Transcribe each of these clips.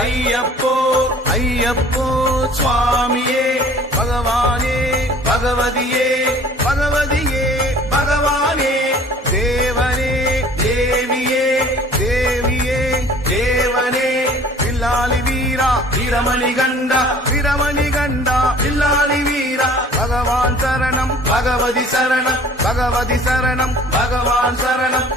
ஐயப்போ ஐயப்போ சுவாமியே பகவானே பகவதியே பகவதியே பகவானே தேவனே தேவியே தேவியே தேவனே வில்லாளி வீரா வீரமணி கண்டா வீரமணி கண்டா வில்லாளி வீரா பகவான் சரணம் பகவதி சரணம் பகவதி சரணம் பகவான் சரணம்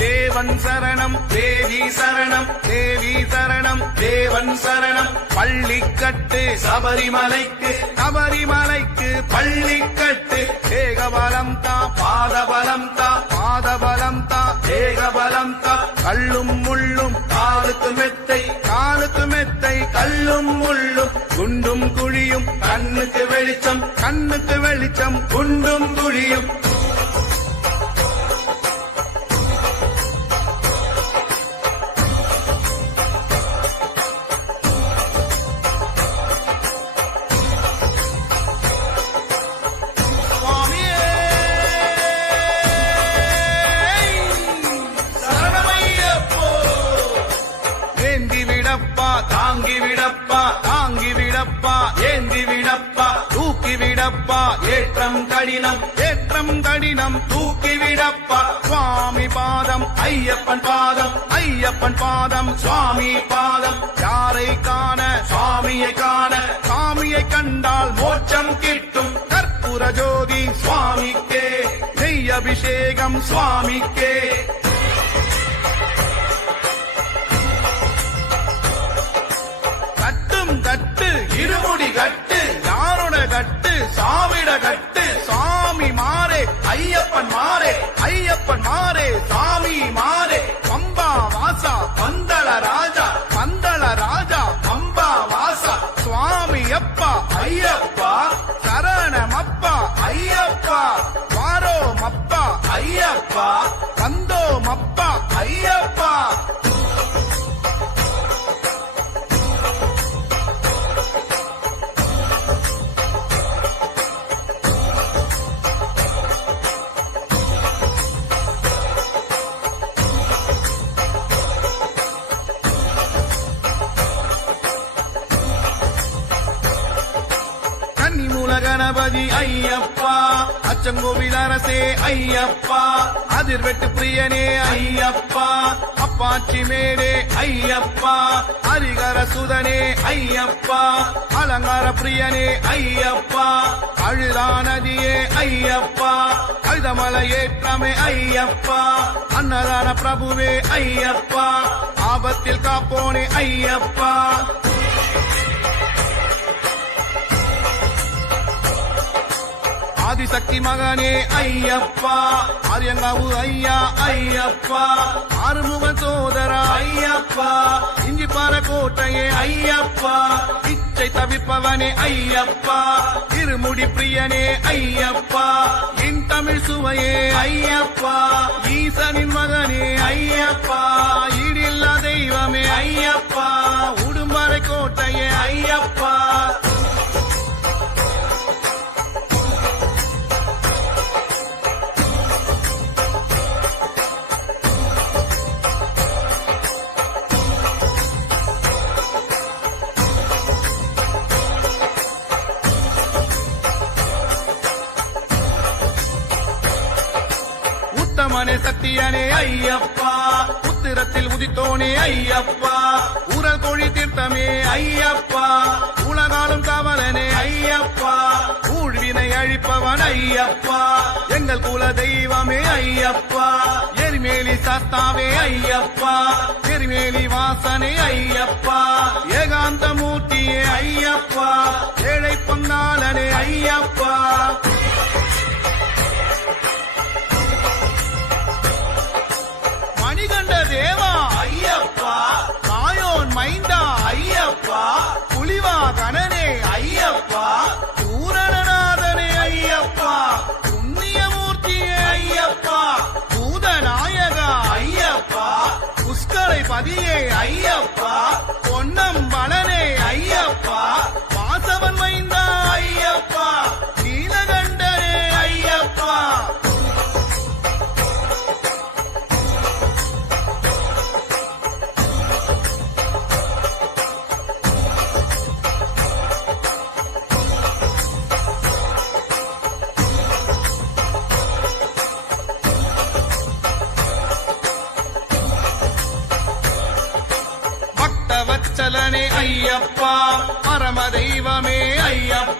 தேவன் சரணம் தேவி சரணம் தேவி சரணம் தேவன் சரணம் பள்ளிக்கட்டு சபரிமலைக்கு சபரிமலைக்கு பள்ளிக்கட்டு தேகபலம் தா பாதபலம் தா பாதபலம் தா தேகபலம் தா கல்லும் முள்ளும் காலுக்கு மெத்தை காலுக்கு மெத்தை கல்லும் முள்ளும் குண்டும் குழியும் கண்ணுக்கு வெளிச்சம் கண்ணுக்கு வெளிச்சம் குண்டும் குழியும் தாங்கி விடப்பா தாங்கி விடப்பா ஏந்தி விடப்பா தூக்கி விடப்பா ஏற்றம் கடினம் தூக்கி விடப்பா சுவாமி பாதம் ஐயப்பன் பாதம் ஐயப்பன் பாதம் சுவாமி பாதம் யாரை காண சுவாமியை காண சுவாமியை கண்டால் மோட்சம் கிட்டும் கற்பூர ஜோதி சுவாமிக்கே நெய் அபிஷேகம் சுவாமிக்கே கட்டு இருமுடி கட்டு யாரோட கட்டு சாமிட கட்டு சாமி மாறே ஐயப்பன் மாறே ஐயப்பன் மாறே சாமி மாறே பம்பா வாசா பந்தள ராஜா பம்பா வாசா சுவாமி அப்பா ஐயப்பா சரணமப்பா ஐயப்பா வாரோமப்பா ஐயப்பா வந்தோமப்பா ஐயப்பா கணபதி ஐயப்பா அச்சங்கோவில் அரசே ஐயப்பா அதிர்வெட்டு பிரியனே ஐயப்பா அப்பாச்சி மேடே ஐயப்பா ஹரிகர சுதனே ஐயப்பா அலங்கார பிரியனே ஐயப்பா அழுதா நதியே ஐயப்பா அழுதமலை ஏற்றமே ஐயப்பா அன்னதான பிரபுவே ஐயப்பா ஆபத்தில் காப்போனே ஐயப்பா ஆதிசக்தி மகனே ஐயப்பா ஆரியங்காவு ஐயா ஐயப்பா ஆறுமுக சோதரா ஐயப்பா இஞ்சிப்பாற கோட்டையே ஐயப்பா இச்சை தவிப்பவனே ஐயப்பா இருமுடி பிரியனே ஐயப்பா என் தமிழ் சுவையே ஐயப்பா ஈசனின் மகனே ஐயப்பா ஈடில்லா தெய்வமே ஐயப்பா உடும்பறை கோட்டையே ஐயப்பா உத்தமனே சத்தியனே ஐயப்பா உத்திரத்தில் உதித்தோனே ஐயப்பா ஊரல் கோழி தீர்த்தமே ஐயப்பா உலகாலும் காவலனே ஐயப்பா ஊழ்வினை அழிப்பவன் ஐயப்பா எங்கள் குல தெய்வமே ஐயப்பா எரிமேலி சாஸ்தாவே ஐயப்பா எரிமேலி வாசனே ஐயப்பா ஏகாந்த மூர்த்தியே ஐயப்பா ஏழை பொன்னாளனே ஐயப்பா தேவா ஐயப்பா தாயோன் மைந்தா ஐயப்பா புலிவா கணனே ஐயப்பா பூரணநாதனே ஐயப்பா புண்ணியமூர்த்தியே ஐயப்பா பூதநாயகா ஐயப்பா புஷ்கரை பதியே ஐயப்பா பொன்னம் பலனே ஐயப்பா வாசவன் மைந்தா ஐயப்பா நீலகண்டனே ஐயப்பா பக்தவச்சலனே ஐயப்பா பரம தெய்வமே ஐயப்பா